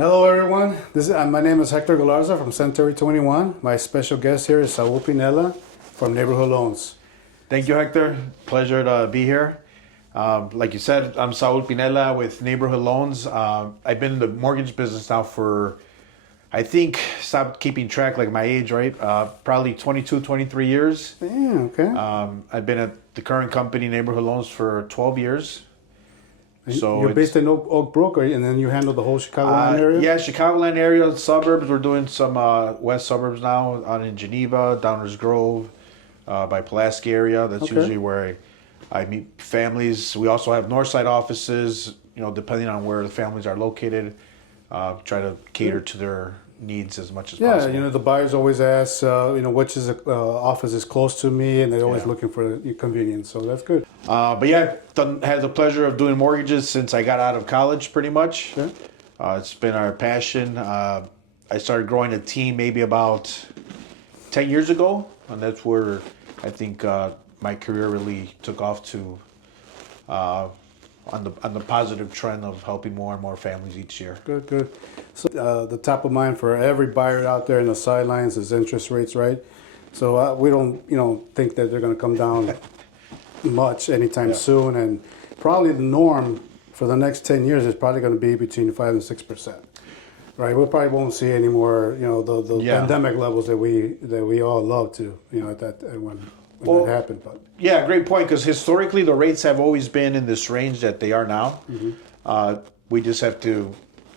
Hello, everyone. My name is Hector Galarza from Century 21. My special guest here is Saul Pinela from Neighborhood Loans. Thank you, Hector. Pleasure to be here. Like you said, I'm Saul Pinela with Neighborhood Loans. I've been in the mortgage business now for, I think, stopped keeping track, like my age, right? Probably 22, 23 years. Yeah, okay. I've been at the current company, Neighborhood Loans, for 12 years. So you're based in Oak Brook, and then you handle the whole Chicagoland area? Yeah, Chicagoland area, suburbs. We're doing some west suburbs now, out in Geneva, Downers Grove, by Pulaski area. That's usually where I meet families. We also have Northside offices, depending on where the families are located. Try to cater to their needs as much as possible. Yeah, the buyers always ask, which office is close to me, and they're always looking for convenience, so that's good. But yeah, had the pleasure of doing mortgages since I got out of college, pretty much. Okay. It's been our passion. I started growing a team maybe about 10 years ago, and that's where I think my career really took off to on the positive trend of helping more and more families each year. Good. So the top of mind for every buyer out there in the sidelines is interest rates, right? So we don't, think that they're going to come down much anytime soon, and probably the norm for the next 10 years is probably going to be between 5 and 6%. Right, we probably won't see any more, the pandemic levels that we all love to, at that when that happened. But yeah, great point. Because historically, the rates have always been in this range that they are now. Mm-hmm. We just have to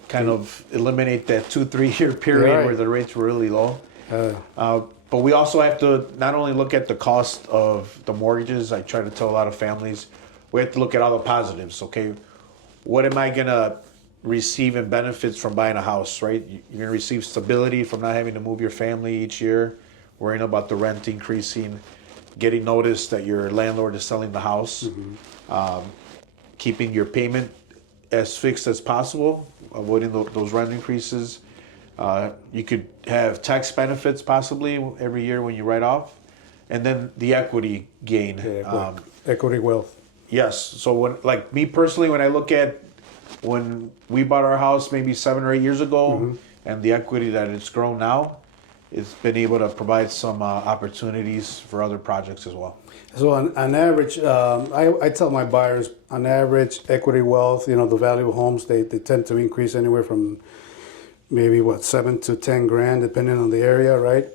kind of eliminate that 2-3 year period where the rates were really low. But we also have to not only look at the cost of the mortgages. I try to tell a lot of families we have to look at all the positives. Okay, what am I gonna receive in benefits from buying a house, right? You're going to receive stability from not having to move your family each year, worrying about the rent increasing, getting notice that your landlord is selling the house, keeping your payment as fixed as possible, avoiding those rent increases. You could have tax benefits possibly every year when you write off, and then the equity gain. Equity wealth. Yes. So like me personally, when I look at when we bought our house maybe 7 or 8 years ago, and the equity that it's grown now, it's been able to provide some opportunities for other projects as well. So on average, I tell my buyers, on average, equity wealth, the value of homes, they tend to increase anywhere from maybe 7 to 10 grand, depending on the area, right?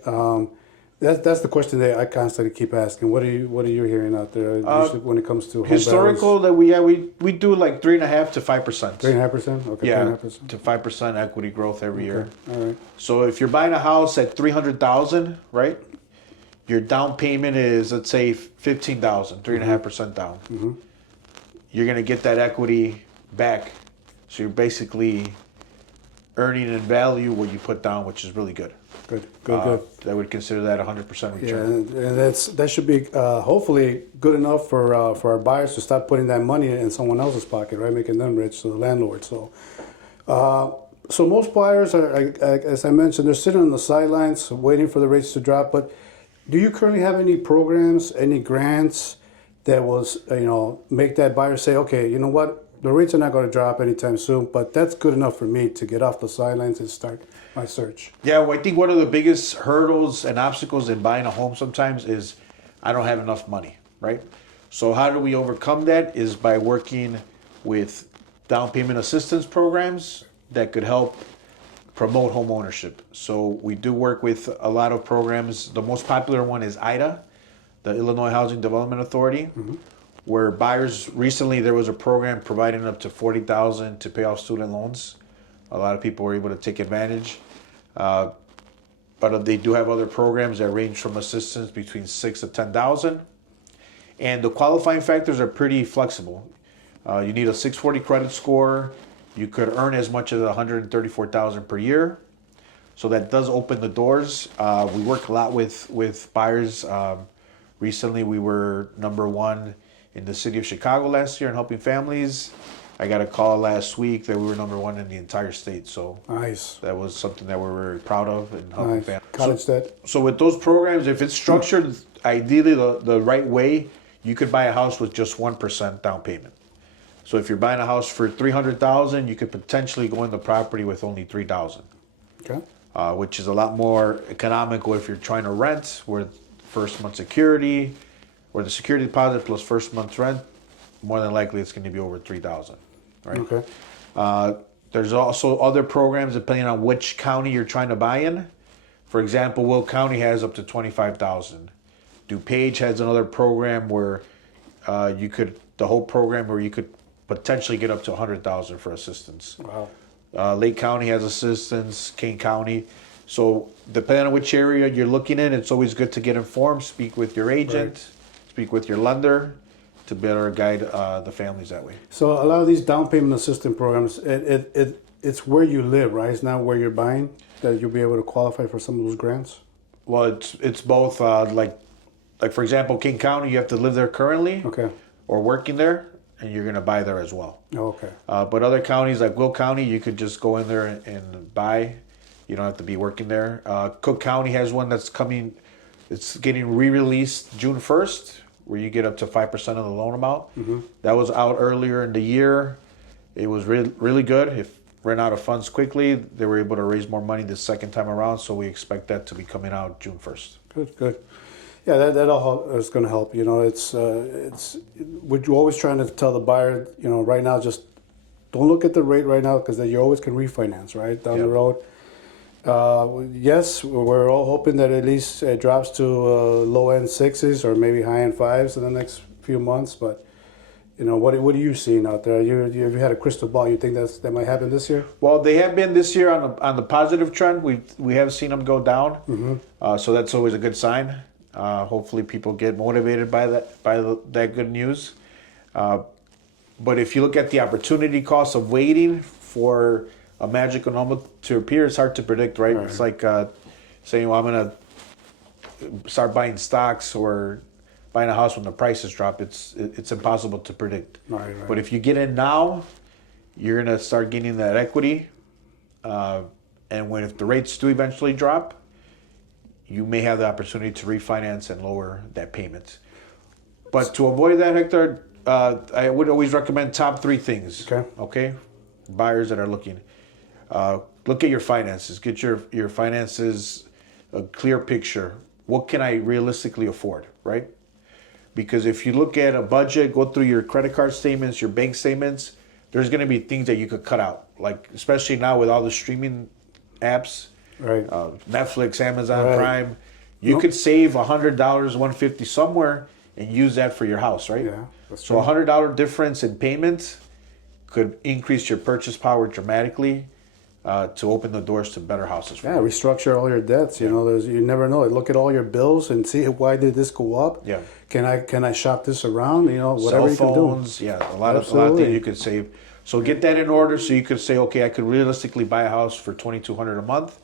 That's the question that I constantly keep asking. What are you hearing out there usually when it comes to home historical values? That we do like 3.5% to 5%. 3.5%. Okay. Yeah, 3.5%. to 5% equity growth every year. All right. So if you're buying a house at $300,000, right? Your down payment is, let's say, $15,000, 3.5% down. Mm-hmm. You're gonna get that equity back. So you're basically earning in value what you put down, which is really good. Good. I would consider that 100% return. Yeah, and that should be hopefully good enough for our buyers to stop putting that money in someone else's pocket, right? Making them rich, so the landlord. So most buyers are, as I mentioned, they're sitting on the sidelines waiting for the rates to drop. But do you currently have any programs, any grants that will make that buyer say, okay, you know what? The rates are not going to drop anytime soon, but that's good enough for me to get off the sidelines and start my search. Yeah, well, I think one of the biggest hurdles and obstacles in buying a home sometimes is I don't have enough money, right? So how do we overcome that is by working with down payment assistance programs that could help promote home ownership. So we do work with a lot of programs. The most popular one is IDA, the Illinois Housing Development Authority. Mm-hmm. Where buyers, recently there was a program providing up to $40,000 to pay off student loans. A lot of people were able to take advantage. But they do have other programs that range from assistance between $6,000 to $10,000. And the qualifying factors are pretty flexible. You need a 640 credit score. You could earn as much as $134,000 per year. So that does open the doors. We work a lot with buyers. Recently we were #1 in the city of Chicago last year in helping families. I got a call last week that we were #1 in the entire state. So nice. That was something that we're very proud of in helping families. College debt. So with those programs, if it's structured ideally the right way, you could buy a house with just 1% down payment. So if you're buying a house for $300,000, you could potentially go in the property with only $3,000, Okay. which is a lot more economical if you're trying to rent, where first month security, or the security deposit plus first month's rent, more than likely it's going to be over $3,000, right? Okay. There's also other programs depending on which county you're trying to buy in. For example, Will County has up to $25,000. DuPage has another program where the whole program where you could potentially get up to $100,000 for assistance. Wow. Lake County has assistance, Kane County. So depending on which area you're looking in, it's always good to get informed, speak with your agent, speak with your lender to better guide the families that way. So a lot of these down payment assistance programs, it's where you live, right? It's not where you're buying that you'll be able to qualify for some of those grants. Well, it's both. Like for example, King County, you have to live there currently, Okay. or working there, and you're gonna buy there as well. Okay. But other counties like Will County, you could just go in there and buy. You don't have to be working there. Cook County has one that's coming. It's getting re-released June 1st, where you get up to 5% of the loan amount. Mm-hmm. That was out earlier in the year. It was really good. If ran out of funds quickly, they were able to raise more money the second time around. So we expect that to be coming out June 1st. Good. Yeah, that all is going to help. You know, it's we're always trying to tell the buyer, you know, right now, just don't look at the rate right now because then you always can refinance, right, down the road. Yes, we're all hoping that at least it drops to low end sixes or maybe high end fives in the next few months. But you know, what are you seeing out there? You had a crystal ball. You think that might happen this year? Well, they have been this year on the positive trend. We have seen them go down, so that's always a good sign. Hopefully, people get motivated by that good news. But if you look at the opportunity cost of waiting for a magical number to appear, it's hard to predict, right? It's like saying, well, I'm going to start buying stocks or buying a house when the prices drop. It's impossible to predict. Right. But if you get in now, you're going to start gaining that equity. And if the rates do eventually drop, you may have the opportunity to refinance and lower that payment. But to avoid that, Hector, I would always recommend top three things. Okay? Buyers that are looking. Look at your finances. Get your finances a clear picture. What can I realistically afford, right? Because if you look at a budget, go through your credit card statements, your bank statements, there's going to be things that you could cut out. Like, especially now with all the streaming apps, Netflix, Amazon Prime, you could save $100, $150 somewhere and use that for your house, right? Yeah, that's so $100 difference in payments could increase your purchase power dramatically to open the doors to better houses. Yeah, restructure all your debts. You know, you never know. Look at all your bills and see why did this go up. Yeah. Can I shop this around? You know, whatever Cell phones, you can do. Yeah, a lot of things you could save. So get that in order so you could say, okay, I could realistically buy a house for $2,200 a month.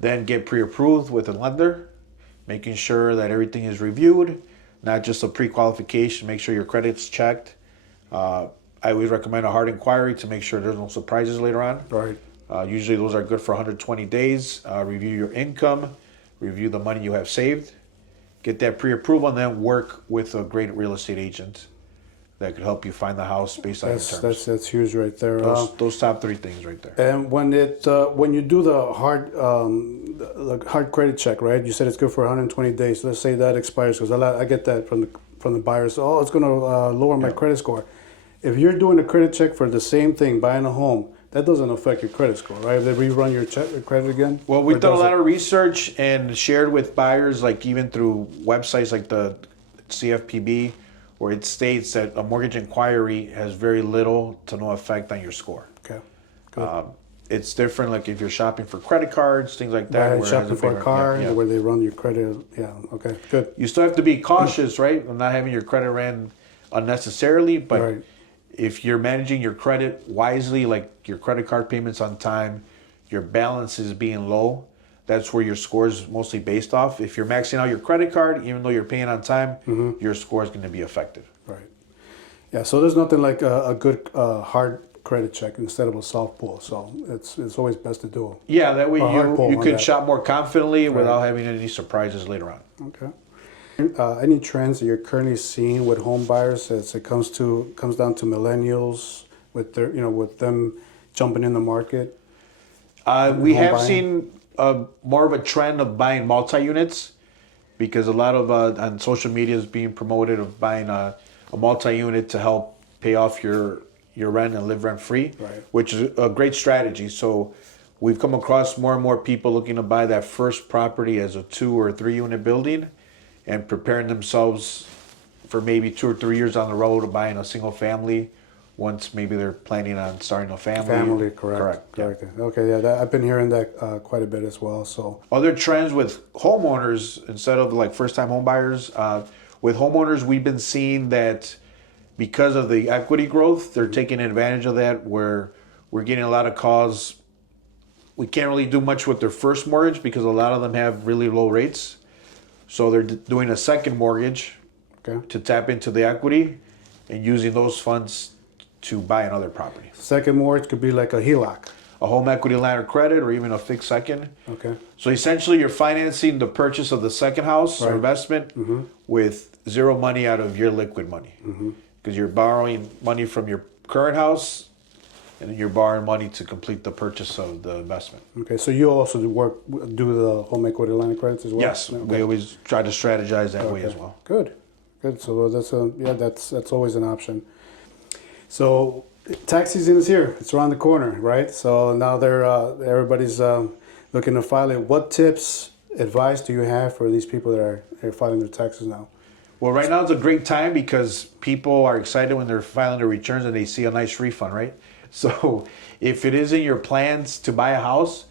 Then get pre-approved with a lender, making sure that everything is reviewed, not just a pre-qualification. Make sure your credit's checked. I always recommend a hard inquiry to make sure there's no surprises later on. Right. Usually those are good for 120 days. Review your income, review the money you have saved, get that pre-approval, and then work with a great real estate agent that could help you find the house based on your terms. That's huge right there. Those top three things right there. And when you do the hard credit check, right? You said it's good for 120 days. Let's say that expires, because I get that from the buyers. Oh, it's going to lower my credit score. If you're doing a credit check for the same thing, buying a home, that doesn't affect your credit score, right? If they rerun your credit again? Well, we've done a lot of research and shared with buyers, like even through websites like the CFPB, where it states that a mortgage inquiry has very little to no effect on your score. Okay, good. It's different, like if you're shopping for credit cards, things like that. Right, shopping for a car, where they run your credit. Yeah, okay, good. You still have to be cautious, right? Of not having your credit ran unnecessarily, but if you're managing your credit wisely, like your credit card payments on time, your balance is being low, that's where your score is mostly based off. If you're maxing out your credit card, even though you're paying on time, your score is going to be affected. Right. Yeah, so there's nothing like a good hard credit check instead of a soft pull. So it's always best to do Yeah, that way you can shop more confidently without having any surprises later on. Okay. Any trends that you're currently seeing with home buyers as it comes down to millennials with their with them jumping in the market? We Home have buying? seen more of a trend of buying multi-units because a lot of on social media is being promoted of buying a multi-unit to help pay off your rent and live rent free, Right. which is a great strategy. So we've come across more and more people looking to buy that first property as a 2 or 3 unit building and preparing themselves for maybe 2 or 3 years on the road of buying a single family once maybe they're planning on starting a family. Family, correct. Yeah. Okay, yeah, I've been hearing that quite a bit as well. So Other trends with homeowners instead of like first time home buyers, with homeowners, we've been seeing that because of the equity growth, they're taking advantage of that where we're getting a lot of calls. We can't really do much with their first mortgage because a lot of them have really low rates. So they're doing a second mortgage okay, to tap into the equity and using those funds to buy another property. second mortgage could be like a HELOC. A home equity line of credit or even a fixed second. Okay, So essentially, you're financing the purchase of the second house or Right. investment with zero money out of your liquid money. Because you're borrowing money from your current house and you're borrowing money to complete the purchase of the investment. okay. So you also do the home equity line of credits as well? Yes, we always try to strategize that way as well. Good. So that's always an option. So tax season is here. It's around the corner, right? So now everybody's looking to file it. What tips, advice do you have for these people that are filing their taxes now? Well, right now it's a great time because people are excited when they're filing their returns and they see a nice refund, right? So if it is in your plans to buy a house,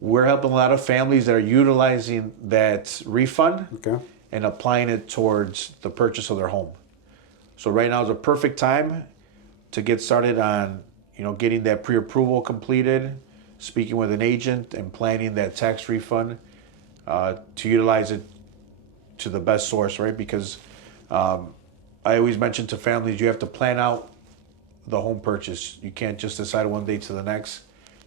we're helping a lot of families that are utilizing that refund Okay. and applying it towards the purchase of their home. So right now is a perfect time to get started on, getting that pre-approval completed, speaking with an agent and planning that tax refund to utilize it to the best source, right? Because I always mention to families, you have to plan out the home purchase. You can't just decide one day to the next.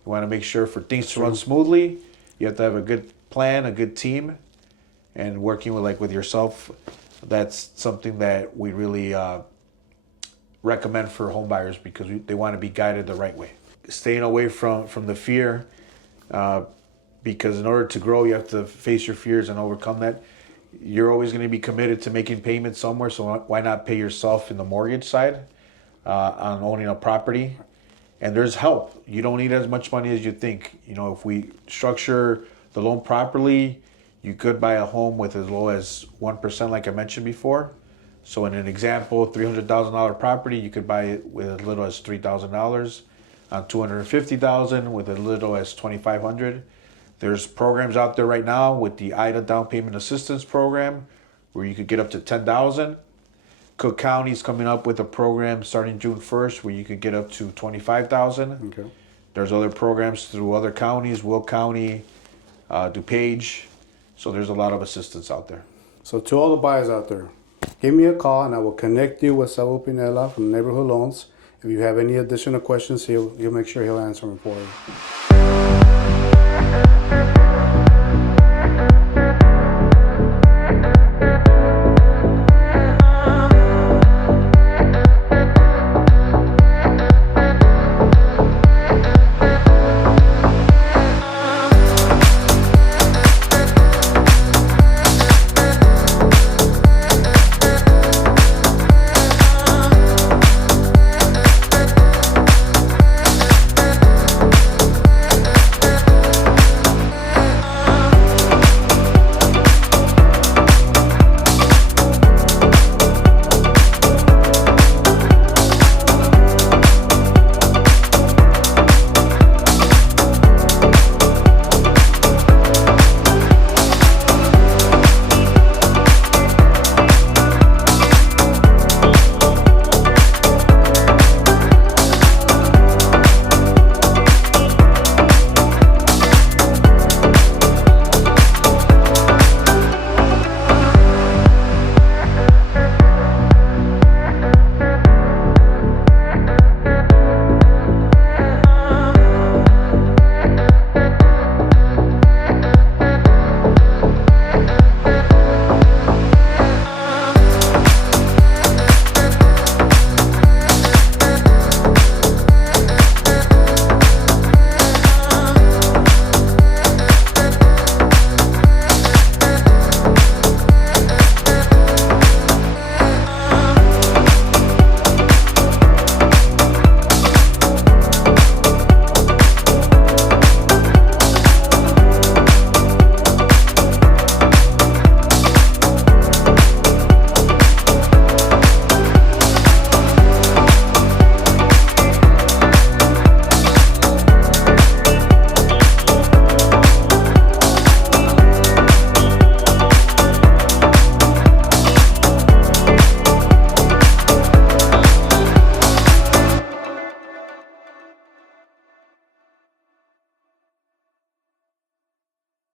You want to make sure for things to run smoothly, you have to have a good plan, a good team, and working with yourself. That's something that we really recommend for home buyers because they want to be guided the right way. Staying away from the fear, because in order to grow, you have to face your fears and overcome that. You're always going to be committed to making payments somewhere, so why not pay yourself in the mortgage side on owning a property? And there's help. You don't need as much money as you think. If we structure the loan properly, you could buy a home with as low as 1%, like I mentioned before. So in an example, $300,000 property, you could buy it with as little as $3,000. On $250,000 with as little as $2,500. There's programs out there right now with the IDA Down Payment Assistance Program where you could get up to $10,000. Cook County's coming up with a program starting June 1st where you could get up to $25,000. Okay. There's other programs through other counties, Will County, DuPage. So there's a lot of assistance out there. So to all the buyers out there, give me a call and I will connect you with Saul Pinela from Neighborhood Loans. If you have any additional questions, he'll make sure he'll answer them for you.